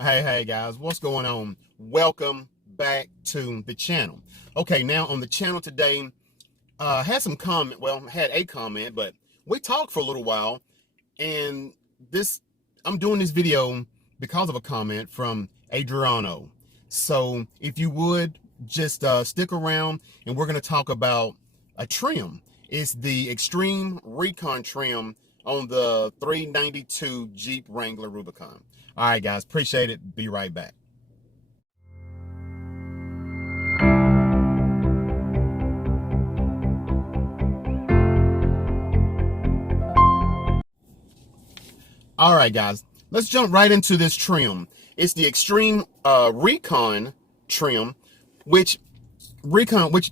Hey guys, what's going on? Welcome back to the channel. Okay, now on the channel today, had some comment, well, had a comment, but we talked for a little while, and this, I'm doing this video because of a comment from Adriano. So if you would just stick around, and we're going to talk about a trim. It's the Xtreme Recon trim on the 392 Jeep Wrangler Rubicon. All right, guys, appreciate it. Be right back. All right, guys, let's jump right into this trim. It's the Xtreme Recon trim, which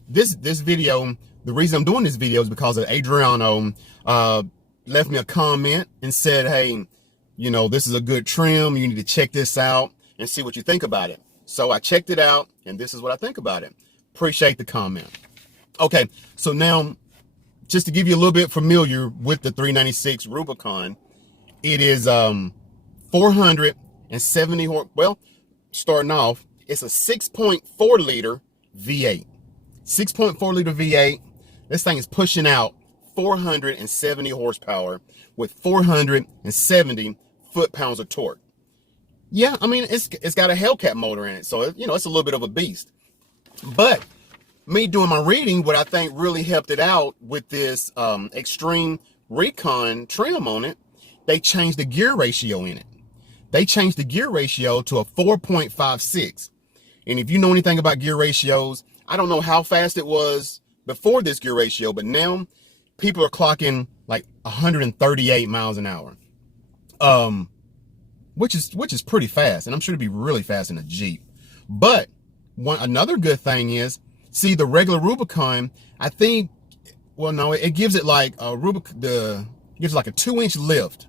this video, the reason I'm doing this video is because of Adriano left me a comment and said, hey, you know, this is a good trim. You need to check this out and see what you think about it. So I checked it out, and this is what I think about it. Appreciate the comment. Okay, so now, just to give you a little bit familiar with the 396 Rubicon, it is 470 horse. Well, starting off, it's a 6.4 liter V8. 6.4 liter V8. This thing is pushing out 470 horsepower with 470 foot-pounds of torque. Yeah, I mean, it's got a Hellcat motor in it, so you know, it's a little bit of a beast. But me doing my reading, what I think really helped it out with this Xtreme Recon trim on it, they changed the gear ratio in it. They changed the gear ratio to a 4.56. And if you know anything about gear ratios, I don't know how fast it was before this gear ratio, but now people are clocking like 138 miles an hour. Which is pretty fast, and I'm sure it'd be really fast in a Jeep. But another good thing is, see, the regular Rubicon, I think, well, no, it gives it like a gives like a 2-inch lift.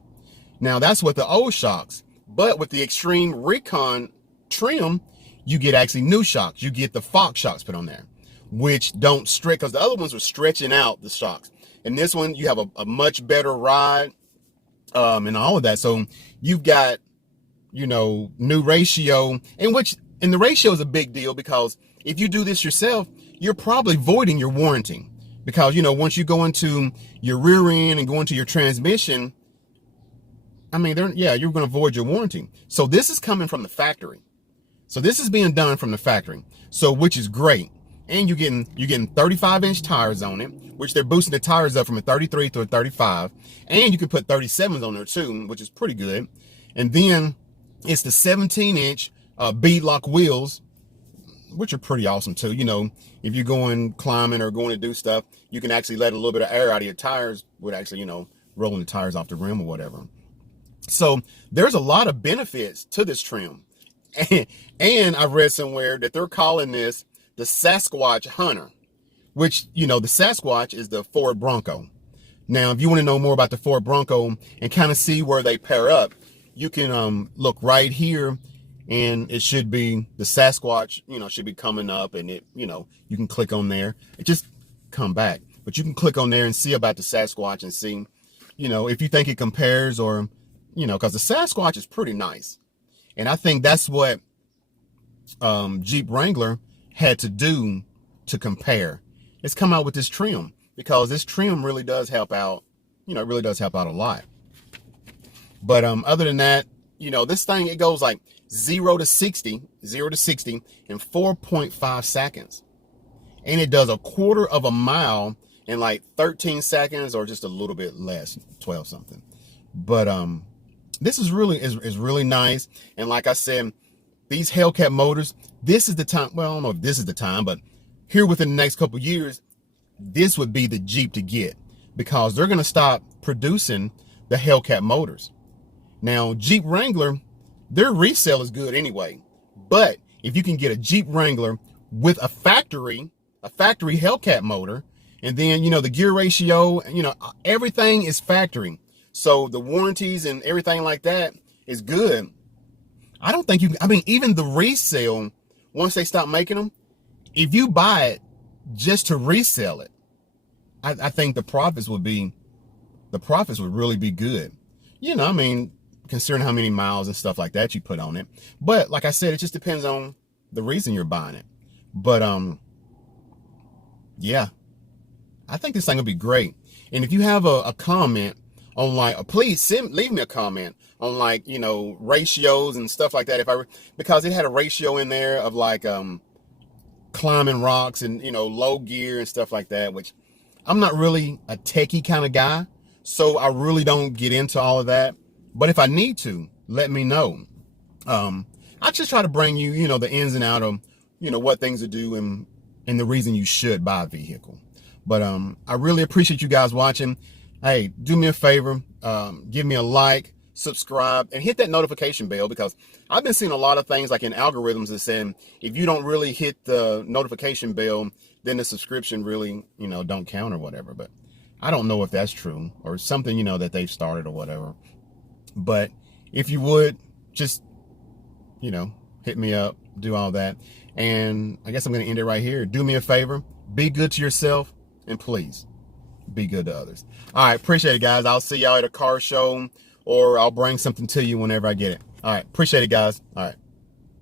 Now that's with the old shocks, but with the Xtreme Recon trim, you get actually new shocks. You get the Fox shocks put on there, which don't stretch, because the other ones were stretching out the shocks. And this one, you have a much better ride, and all of that. So you've got, you know, new ratio, and the ratio is a big deal, because if you do this yourself, you're probably voiding your warranty, because, you know, once you go into your rear end and go into your transmission, I mean, you're going to void your warranty. So this is coming from the factory. So this is being done from the factory. So, which is great. And you're getting 35-inch tires on it, which they're boosting the tires up from a 33 to a 35. And you can put 37s on there too, which is pretty good. And then it's the 17-inch beadlock wheels, which are pretty awesome too. You know, if you're going climbing or going to do stuff, you can actually let a little bit of air out of your tires with actually, you know, rolling the tires off the rim or whatever. So there's a lot of benefits to this trim. And I read somewhere that they're calling this the Sasquatch Hunter, which, you know, the Sasquatch is the Ford Bronco. Now, if you want to know more about the Ford Bronco and kind of see where they pair up, you can look right here, and it should be the Sasquatch, you know, should be coming up, and it, you know, you can click on there. It just come back, but you can click on there and see about the Sasquatch and see, you know, if you think it compares, or, you know, because the Sasquatch is pretty nice. And I think that's what Jeep Wrangler had to do to compare. It's come out with this trim, because this trim really does help out, you know, it really does help out a lot. But other than that, you know, this thing, it goes like 0 to 60 in 4.5 seconds. And it does a quarter of a mile in like 13 seconds, or just a little bit less, 12 something. But this is really nice. And like I said, these Hellcat motors, this is the time. Well, I don't know if this is the time, but here within the next couple of years, this would be the Jeep to get, because they're going to stop producing the Hellcat motors. Now, Jeep Wrangler, their resale is good anyway. But if you can get a Jeep Wrangler with a factory Hellcat motor, and then, you know, the gear ratio, you know, everything is factory. So the warranties and everything like that is good. I don't think I mean, even the resale, once they stop making them, if you buy it just to resell it, I think the profits would really be good. You know, I mean, considering how many miles and stuff like that you put on it. But like I said, it just depends on the reason you're buying it. But yeah, I think this thing will be great. And if you have a comment on like, please leave me a comment on like, you know, ratios and stuff like that. Because it had a ratio in there of like climbing rocks and, you know, low gear and stuff like that, which I'm not really a techie kind of guy, so I really don't get into all of that. But if I need to, let me know. I just try to bring you, you know, the ins and out of, you know, what things to do and the reason you should buy a vehicle. But I really appreciate you guys watching. Hey, do me a favor, give me a like, subscribe, and hit that notification bell, because I've been seeing a lot of things like in algorithms that saying if you don't really hit the notification bell, then the subscription really, you know, don't count or whatever. But I don't know if that's true or something, you know, that they've started or whatever. But if you would, just, you know, hit me up, do all that. And I guess I'm going to end it right here. Do me a favor, be good to yourself, and please be good to others. All right, appreciate it, guys. I'll see y'all at a car show, or I'll bring something to you whenever I get it. All right, appreciate it, guys. All right.